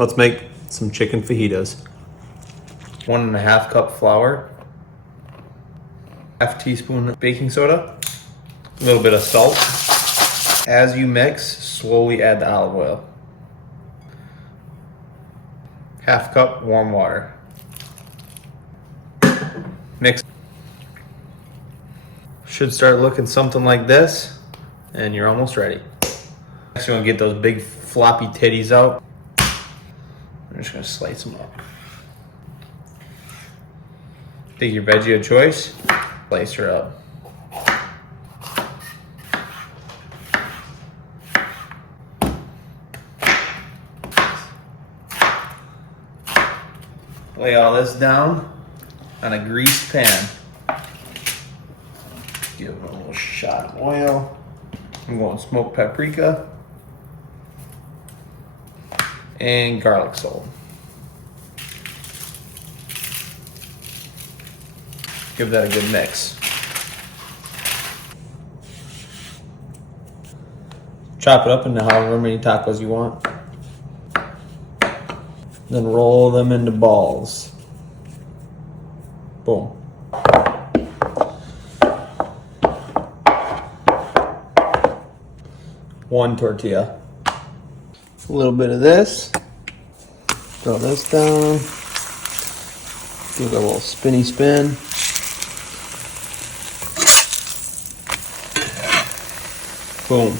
Let's make some chicken fajitas. 1.5 cup flour, half teaspoon baking soda, a little bit of salt. As you mix, slowly add the olive oil. Half cup warm water. Mix. Should start looking something like this, and you're almost ready. Next, you're gonna get those big floppy titties out. I'm just gonna slice them up. Take your veggie of choice, slice her up. Lay all this down on a greased pan. Give it a little shot of oil. I'm going smoked paprika and garlic salt. Give that a good mix. Chop it up into however many tacos you want. Then roll them into balls. Boom. One tortilla. A little bit of this. Throw this down. Give it a little spinny spin. Boom.